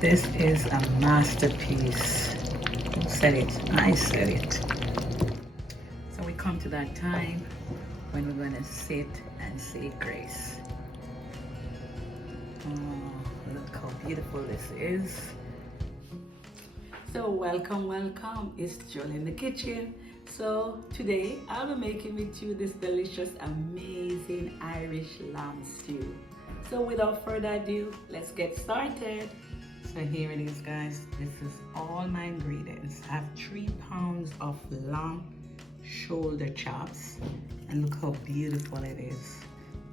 This is a masterpiece. Who said it? I said it. So we come to that time when we're going to sit and say grace. Oh, look how beautiful this is. So welcome. It's Jul in the Kitchen. So today I'll be making with you this delicious, amazing Irish lamb stew. So without further ado, let's get started. So here it is, guys. This is all my ingredients. I have 3 pounds of lamb shoulder chops, and look how beautiful it is.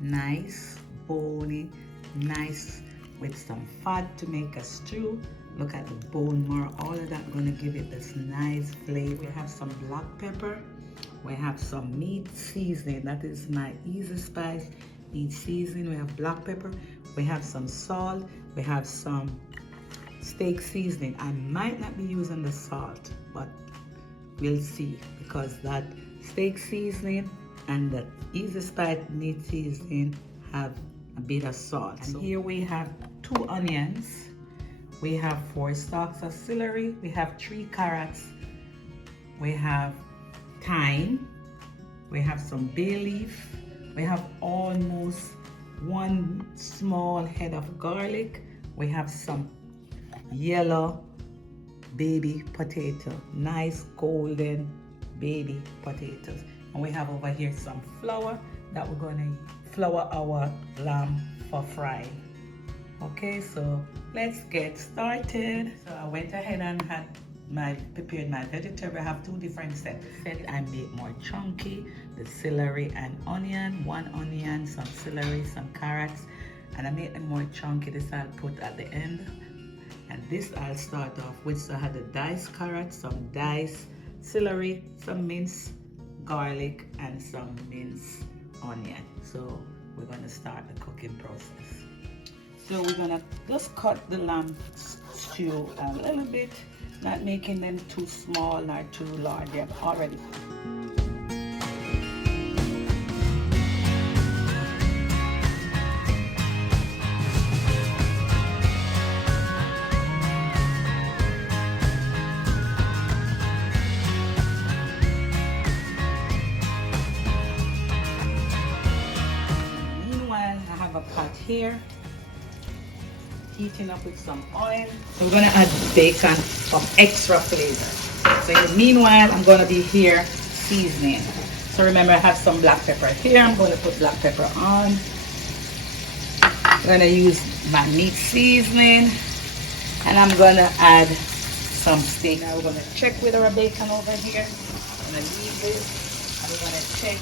Nice, bony, nice, with some fat to make a stew. Look at the bone marrow, all of that gonna give it this nice flavor. We have some black pepper, we have some meat seasoning, that is my easy spice meat seasoning. We have black pepper, we have some salt, we have some steak seasoning. I might not be using the salt, but we'll see, because that steak seasoning and the easy spice meat seasoning have a bit of salt. And here we have 2 onions, we have 4 stalks of celery, we have 3 carrots, we have thyme, we have some bay leaf, we have almost 1 small head of garlic, we have some yellow baby potato, nice golden baby potatoes, and we have over here some flour that we're going to flour our lamb for frying. Okay, so let's get started. So I went ahead and had prepared my vegetable. I have 2 different sets. I made more chunky the celery and onion, 1 onion, some celery, some carrots, and I made them more chunky. This I'll put at the end. And this I'll start off with. So I had the diced carrots, some diced celery, some minced garlic, and some minced onion. So we're gonna start the cooking process. So we're gonna just cut the lamb stew a little bit, not making them too small nor too large. They're already. A pot here, heating up with some oil. So we're gonna add bacon for extra flavor. So in the meanwhile, I'm gonna be here seasoning. So remember, I have some black pepper here. I'm gonna put black pepper on. I'm gonna use my meat seasoning, and I'm gonna add some steak. Now we're gonna check with our bacon over here. I'm gonna leave this, and we're gonna check.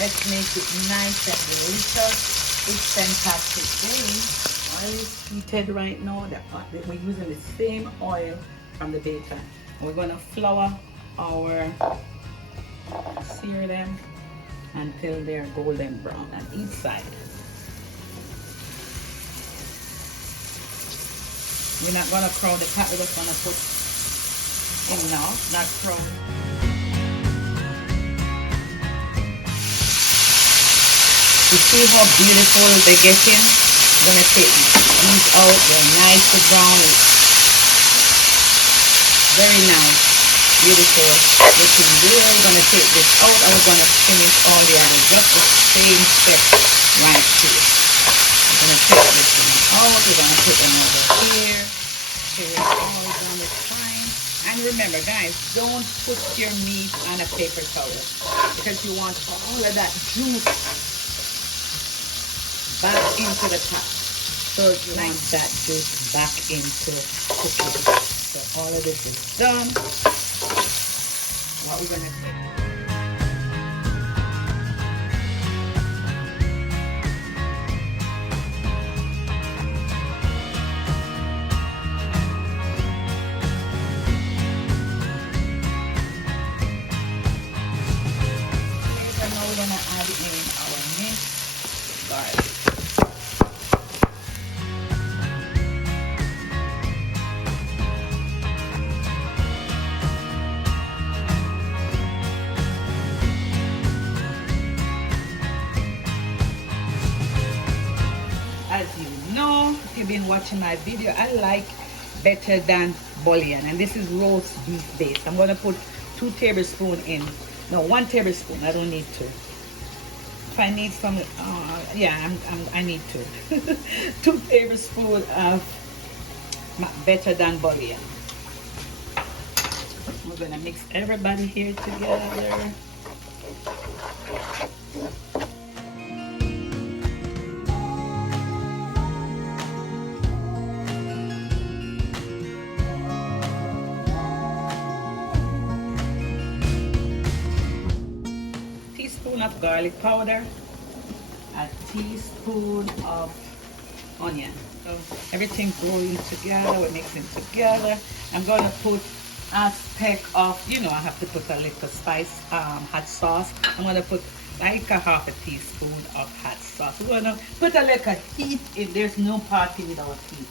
Let's make it nice and delicious. It's fantastic. Oil is heated right now. We're using the same oil from the bacon. We're gonna flour our, sear them until they're golden brown on each side. We're not gonna crown the pot. We're just gonna put in now, not crown. You see how beautiful they're getting? I'm gonna take these out. They're nice and brown. Very nice, beautiful looking good. We're gonna take this out and we're gonna finish all the others. Just the same step right here. We're gonna take this one out. We're gonna put them over here. Okay, all done is fine. And remember, guys, don't put your meat on a paper towel because you want all of that juice back into the pot. So you want that juice back into cooking. So all of this is done. What we're gonna do. Now we're gonna add in our minced garlic. been watching my video, I like better than bouillon, and this is roast beef based. I'm gonna put 2 tablespoons in. No, 1 tablespoon. I don't need to. If I need some, yeah, I need to. 2 tablespoons of better than bouillon. We're gonna mix everybody here together. Teaspoon of garlic powder, a teaspoon of onion. So everything going together, we're mixing together. I'm gonna put a speck of, you know, I have to put a little spice, hot sauce. I'm gonna put like a half a teaspoon of hot sauce. We're gonna put a little heat in. There's no party without heat.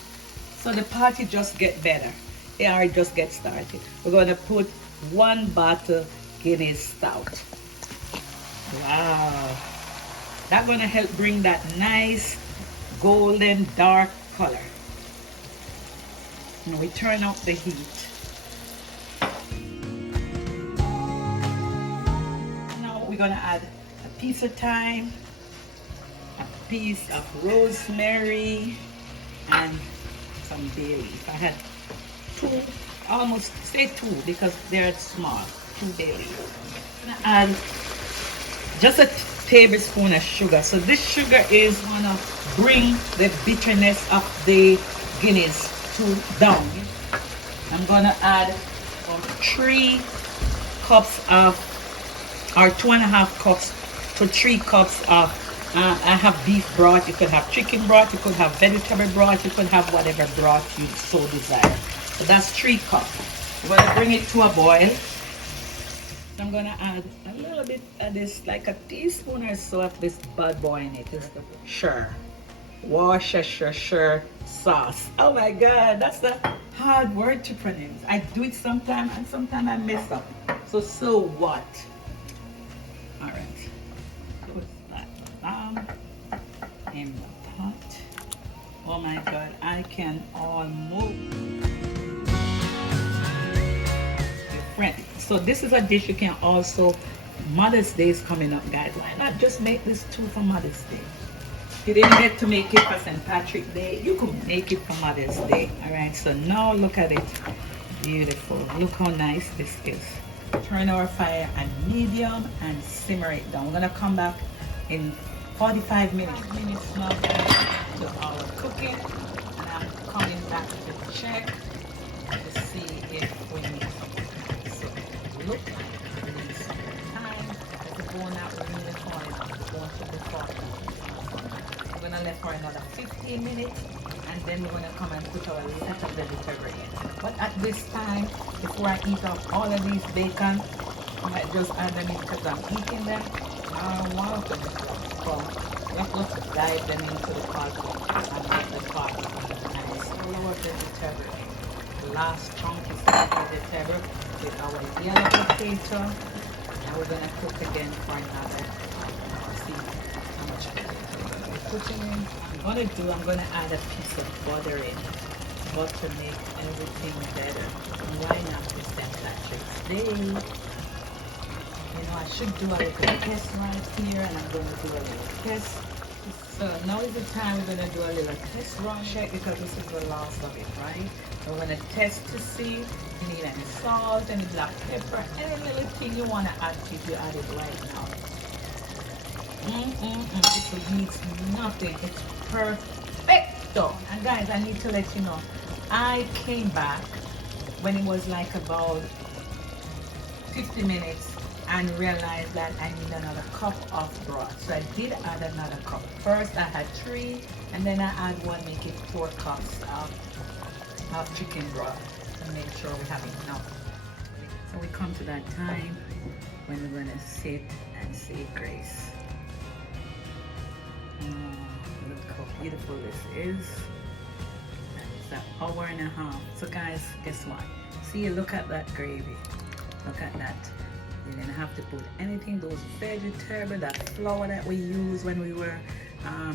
So the party just get better. Yeah, it just get started. We're gonna put 1 bottle Guinness stout. Wow. That's gonna help bring that nice golden dark color. Now we turn up the heat. Now we're gonna add a piece of thyme, a piece of rosemary, and some bay leaf. I had 2, almost say 2 because they're small, 2 bay leaves. I'm gonna add just a tablespoon of sugar. So this sugar is gonna bring the bitterness of the Guinness down. I'm gonna add 3 cups of, or 2.5 cups to 3 cups of, I have beef broth. You could have chicken broth, you could have vegetable broth, you could have whatever broth you so desire. So that's 3 cups. We're gonna bring it to a boil. I'm gonna add a little bit of this, like a teaspoon or so of this bad boy in it. It's the Worcestershire sauce. Oh my God, that's a hard word to pronounce. I do it sometimes and sometimes I mess up. So what? All right, put that in the pot. Oh my God, I can almost. So this is a dish you can also, Mother's Day is coming up, guys. Why not just make this too for Mother's Day? If you didn't get to make it for St. Patrick's Day, you could make it for Mother's Day. All right, so now look at it. Beautiful. Look how nice this is. Turn our fire at medium and simmer it down. We're gonna come back in 45 minutes. Now to our cooking, and I'm coming back to check to see if we need. Look, release some time. Let it go out really hard. Going to the pot. We're gonna let for another 15 minutes, and then we're gonna come and put our little vegetable in. But at this time, before I eat up all of these bacon, I might just add them in because I'm eating them. I don't want them to come. Let's just dive them into the pot and make the pot. And it's all our vegetable. The last chunk is the vegetable with our yellow potato, and we're gonna cook again for another. See how much we're putting in. I'm gonna add a piece of butter in. Butter makes everything better. And why not for St. Patrick's Day? You know, I should do a little test right here, and I'm gonna do a little test. So now is the time we're gonna do a little test run check because this is the last of it, right? We're gonna test to see if you need any salt, any black pepper, any little thing you wanna add to it, you add it right now. It needs nothing. It's perfecto. And guys, I need to let you know, I came back when it was like about 50 minutes and realized that I need another cup of broth. So I did add another cup. First I had 3, and then I add 1, make it 4 cups of chicken broth to make sure we have enough. So we come to that time when we're gonna sit and say grace. Look how beautiful this is. It's an hour and a half. So guys, guess what? See, look at that gravy. Look at that. You didn't have to put anything. Those vegetable, that flour that we used when we were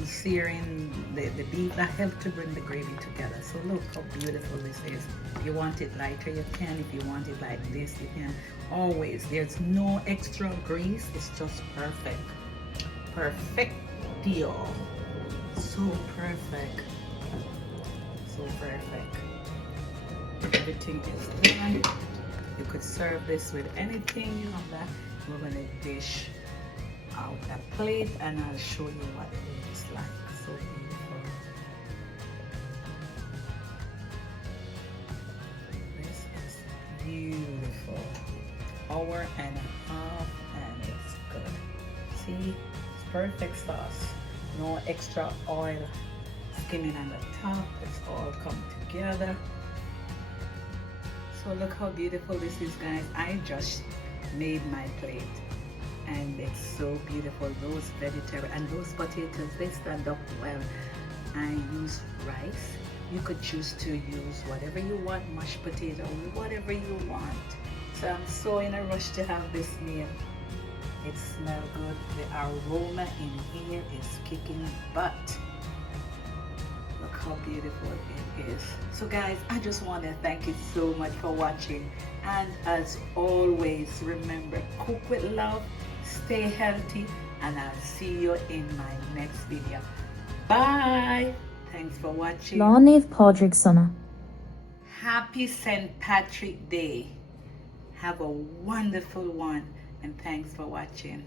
searing the beef. That helps to bring the gravy together. So look how beautiful this is. If you want it lighter, you can. If you want it like this, you can. Always, there's no extra grease. It's just perfect. Perfect deal. So perfect. So perfect. Everything is done. You could serve this with anything you have that. We're gonna dish out a plate and I'll show you what it looks like. So beautiful. This is beautiful. Hour and a half and it's good. See, it's perfect sauce. No extra oil skimming on the top. It's all come together. So look how beautiful this is, guys. I just made my plate and it's so beautiful. Those vegetable and those potatoes, they stand up well. I use rice. You could choose to use whatever you want, mashed potato, whatever you want. So I'm so in a rush to have this meal. It smells good. The aroma in here is kicking butt. Look how beautiful it is. So guys, I just want to thank you so much for watching, and as always, remember, cook with love, stay healthy, and I'll see you in my next video. Bye. Thanks for watching. Lánaíomh Pádraig Sonna. Happy St. Patrick Day. Have a wonderful one, and thanks for watching.